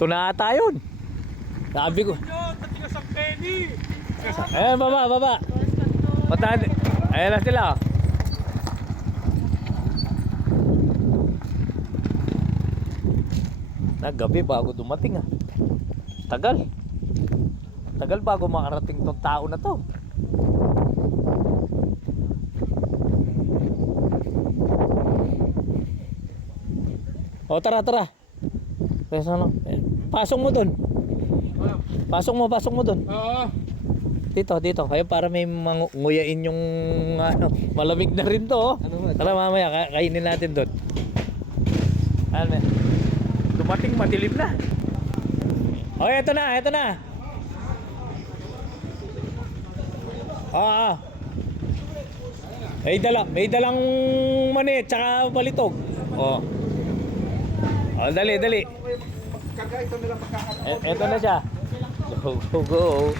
Ito na ata yun. Sabi ko. Ayan, baba. Matanda. Ayan na sila. Nagabi bago dumating ah. Tagal bago makarating tong tao na to. O tara. Pesa na. Pasok mo doon. Pasok mo doon. Oo. Dito. Kaya para may manguyain yung ano, malamig na rin to. Oh. Tara mamaya kainin natin doon. Ano? Dumating madilim na. Oh, eto na. May dalang mani tsaka balitog. Oh. Oh, dali. Eto na siya. Go.